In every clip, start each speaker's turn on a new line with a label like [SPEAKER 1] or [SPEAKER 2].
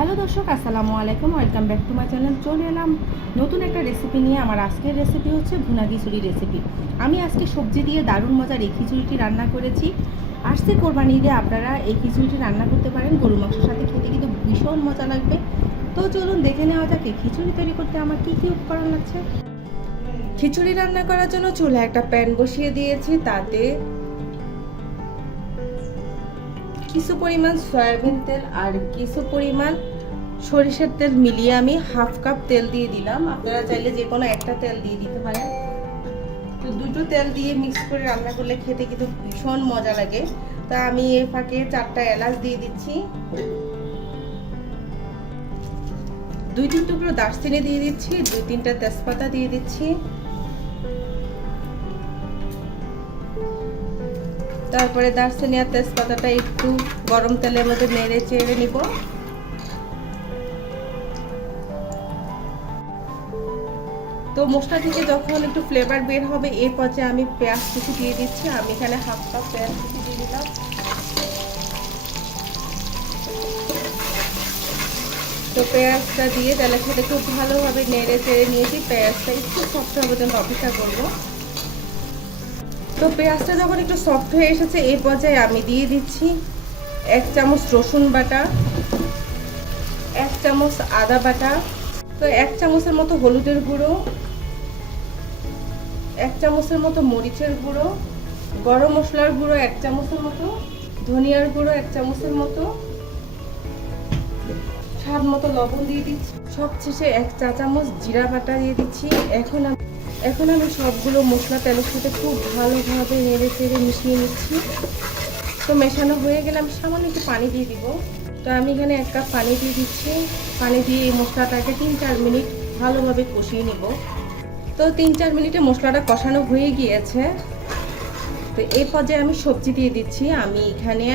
[SPEAKER 1] Hello দর্শক, আসসালামু আলাইকুম welcome back to my channel চলে এলাম নতুন একটা রেসিপি নিয়ে। আমার আজকের রেসিপি হচ্ছে ভুনা খিচুড়ি রেসিপি আমি আজকে সবজি দিয়ে দারুণ মজার এই খিচুড়িটি রান্না করেছি। আসছে কোরবানি দিয়ে আপনারা এই খিচুড়িটি রান্না করতে পারেন। গরু মাংসের সাথে খেতে কিন্তু ভীষণ মজা লাগবে। তো চলুন দেখে নেওয়া যাক খিচুড়ি তৈরি করতে আমার কী কী উপকরণ লাগছে। খিচুড়ি রান্না করার জন্য চুলে একটা প্যান বসিয়ে দিয়েছি। তাতে কিছু পরিমাণ সয়াবিন তেল আর কিছু পরিমাণ সরিষার তেল মিলিয়ে আমি হাফ কাপ তেল দিয়ে দিলাম। আপনারা চাইলে যে কোনো একটা তেল দিয়ে দিতে পারেন। তো দুটো তেল দিয়ে মিক্স করে রান্না করলে খেতে কিন্তু ভীষণ মজা লাগে। তা আমি এ ফাঁকে চারটা এলাচ দিয়ে দিচ্ছি। দুই তিন টুকরো দারচিনি দিয়ে দিচ্ছি, দুই তিনটা তেজপাতা দিয়ে দিচ্ছি। তারপরে দারচিনি আর তেজপাতাটা একটু গরম তেলের মধ্যে নেড়ে চেড়ে নিব। তো মশলা থেকে যখন একটু ফ্লেভার বের হবে এই পর্যায়ে আমি পেঁয়াজ কুচি দিয়ে দিচ্ছি, আমি এখানে হাফ কাপ পেঁয়াজ কুচি দিয়ে দিলাম। তো পেঁয়াজটা দিয়ে তেলের সাথে খুব ভালোভাবে নেড়ে চেড়ে নিয়েছি। পেঁয়াজটা একটু সফট হবে জন্য অপেক্ষা করব। তো পেঁয়াজটা যখন একটু সফট হয়ে এসেছে, এই পর্যায়ে আমি দিয়ে দিচ্ছি এক চামচ রসুন বাটা, এক চামচ আদা বাটা, তো এক চামচের মতো হলুদের গুঁড়ো এক চামচের মতো মরিচের গুঁড়ো, গরম মশলার গুঁড়ো এক চামচের মতো, ধনিয়ার গুঁড়ো এক চামচের মতো। স্বাদ মতো লবণ দিয়ে দিচ্ছি। সবশেষে এক চা চামচ জিরা বাটা দিয়ে দিচ্ছি। এখন এখন আমি সবগুলো মশলা তেলের সাথে খুব ভালোভাবে নেড়ে চেড়ে মিশিয়ে নিচ্ছি। তো মেশানো হয়ে গেলে আমি সামান্য একটু পানি দিয়ে দিব। তো আমি এখানে এক কাপ পানি দিয়ে দিচ্ছি। পানি দিয়ে এই মশলাটাকে তিন চার মিনিট ভালোভাবে কষিয়ে নিব। তো তিন চার মিনিটে মশলাটা কষানো হয়ে গিয়েছে। তো এই পর্যায়ে আমি সবজি দিয়ে দিচ্ছি। আমি এখানে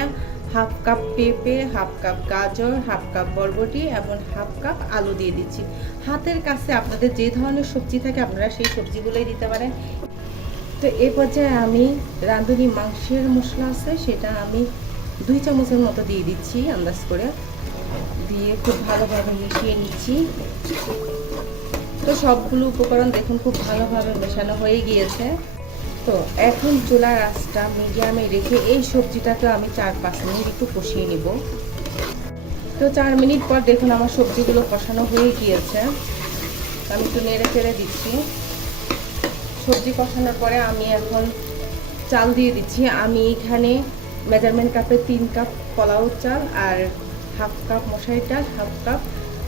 [SPEAKER 1] হাফ কাপ পেঁপে, হাফ কাপ গাজর, হাফ কাপ বরবটি এবং হাফ কাপ আলু দিয়ে দিচ্ছি। হাতের কাছে আপনাদের যে ধরনের সবজি থাকে আপনারা সেই সবজিগুলোই দিতে পারেন। তো এই পর্যায়ে আমি রাঁধুনি মাংসের মশলা আছে, সেটা আমি দুই চামচের মতো দিয়ে দিচ্ছি, আন্দাজ করে। দিয়ে খুব ভালোভাবে মিশিয়ে নিচ্ছি। তো সবগুলো উপকরণ দেখুন খুব ভালোভাবে মেশানো হয়ে গিয়েছে। তো এখন চুলার আঁচটা মিডিয়ামে রেখে এই সবজিটাকে আমি চার পাঁচ মিনিট একটু কষিয়ে নিব। তো চার মিনিট পর দেখুন আমার সবজিগুলো কষানো হয়ে গিয়েছে। আমি একটু নেড়ে চেড়ে দিচ্ছি। সবজি কষানোর পরে আমি এখন চাল দিয়ে দিচ্ছি। আমি এখানে মেজারমেন্ট কাপে তিন কাপ পোলাও চাল আর হাফ কাপ মশারি ডাল হাফ কাপ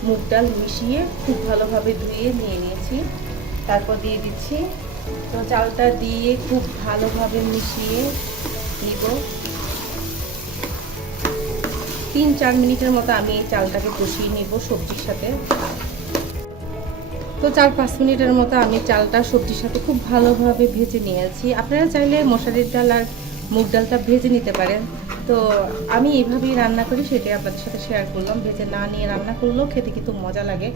[SPEAKER 1] মুগ ডাল মিশিয়ে খুব ভালোভাবে ধুয়ে নিয়ে নিয়েছি। তারপর দিয়ে দিচ্ছি। তো চালটা দিয়ে খুব ভালোভাবে মিশিয়ে নিব। তিন চার মিনিটের মতো আমি এই চালটাকে কষিয়ে নিব সবজির সাথে। তো চার পাঁচ মিনিটের মতো আমি চালটা সবজির সাথে খুব ভালোভাবে ভেজে নিয়েছি। আপনারা চাইলে মশারির ডাল আর মুগ ডালটা ভেজে নিতে পারেন। তো আমি এইভাবেই রান্না করি, সেটাই আপনাদের সাথে শেয়ার করলাম। ভেজে না নিয়ে রান্না করলেও খেতে কিন্তু মজা লাগে।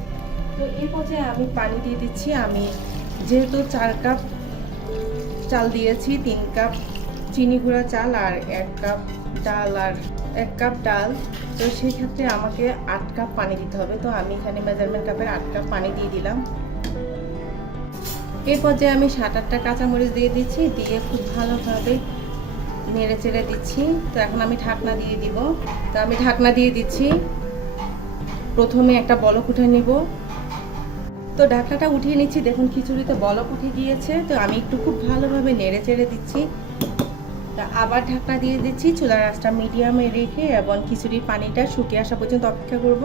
[SPEAKER 1] তো এই পর্যায়ে আমি পানি দিয়ে দিচ্ছি। আমি যেহেতু চার কাপ চাল দিয়েছি, তিন কাপ চিনি গুঁড়া চাল আর এক কাপ ডাল আর এক কাপ ডাল, তো সেই ক্ষেত্রে আমাকে আট কাপ পানি দিতে হবে। তো আমি এখানে মেজারমেন্ট কাপের আট কাপ পানি দিয়ে দিলাম। এর পর্যায়ে আমি সাত আটটা কাঁচামরিচ দিয়ে দিচ্ছি, দিয়ে খুব ভালোভাবে নেড়ে চেড়ে দিচ্ছি। তো এখন আমি ঢাকনা দিয়ে দিব। তো আমি ঢাকনা দিয়ে দিচ্ছি। প্রথমে একটা বলক উঠে নেব। তো ঢাকনাটা উঠিয়ে নিচ্ছি। দেখুন, খিচুড়িতে বলক উঠে গিয়েছে। তো আমি একটু খুব ভালোভাবে নেড়ে চেড়ে দিচ্ছি। তা আবার ঢাকনা দিয়ে দিচ্ছি। চুলার আঁচটা মিডিয়ামে রেখে এবং খিচুড়ির পানিটা শুকিয়ে আসা পর্যন্ত অপেক্ষা করব।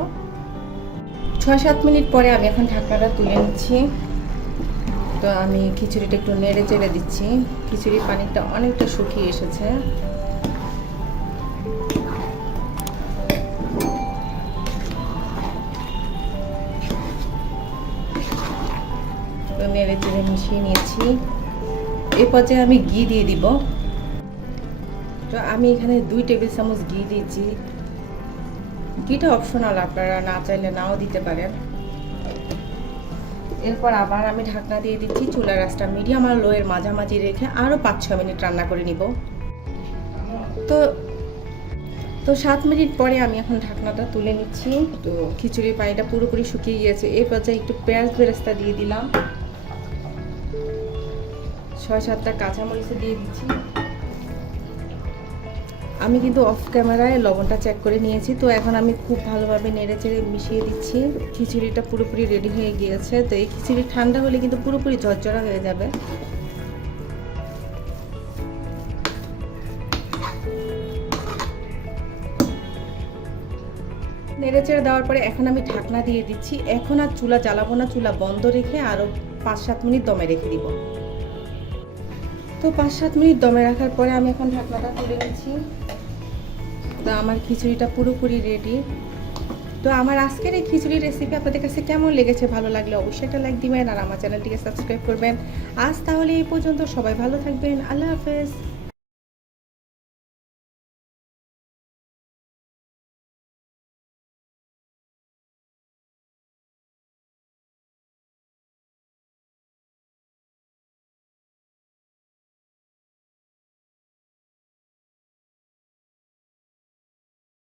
[SPEAKER 1] ছয় সাত মিনিট পরে আমি এখন ঢাকনাটা তুলে নিচ্ছি। তো আমি খিচুড়িটা একটু নেড়ে চেড়ে দিচ্ছি। খিচুড়ির পানিটা অনেকটা শুকিয়ে এসেছে। নেড়ে চেড়ে মিশিয়ে নিয়েছি। এই পর্যায়ে আমি ঘি দিয়ে দিব। তো আমি এখানে দুই টেবিল চামচ ঘি দিয়েছি। ঘিটা অপশনাল আপনারা না চাইলে নাও দিতে পারেন। এরপর আবার আমি ঢাকনা দিয়ে দিচ্ছি, চুলার রাসটা মিডিয়াম আর লোয়ের মাঝামাঝি রেখে আরও পাঁচ ছ মিনিট রান্না করে নিব। তো তো সাত মিনিট পরে আমি এখন ঢাকনাটা তুলে নিচ্ছি। তো খিচুড়ির পানিটা পুরোপুরি শুকিয়ে গিয়েছে। এই পর্যায়ে একটু পেঁয়াজ বেরেস্তা দিয়ে দিলাম। ছয়, সাতটা কাঁচামরিচ দিয়ে দিচ্ছি। আমি কিন্তু অফ ক্যামেরায় লবণটা চেক করে নিয়েছি, তো এখন আমি খুব ভালোভাবে নেড়ে চেড়ে মিশিয়ে দিচ্ছি। খিচুড়িটা পুরোপুরি রেডি হয়ে গিয়েছে, তো এই খিচুড়ি ঠান্ডা হলে কিন্তু পুরোপুরি ঝরঝরা হয়ে যাবে। নেড়ে চেড়ে দেওয়ার পরে এখন আমি ঢাকনা দিয়ে দিচ্ছি। এখন আর চুলা জ্বালাবো না, চুলা বন্ধ রেখে আরও পাঁচ সাত মিনিট দমে রেখে দিব। তো পাঁচ সাত মিনিট দমে রাখার পরে আমি এখন ঢাকনাটা তুলে নিচ্ছি। তো আমার খিচুড়িটা পুরোপুরি রেডি তো আমার আজকের এই খিচুড়ি রেসিপি আপনাদের কাছে কেমন লেগেছে, ভালো লাগলে অবশ্যই একটা লাইক দিবেন আর আমার চ্যানেলটিকে সাবস্ক্রাইব করবেন। আজ তাহলে এই পর্যন্ত সবাই ভালো থাকবেন। আল্লাহ হাফেজ।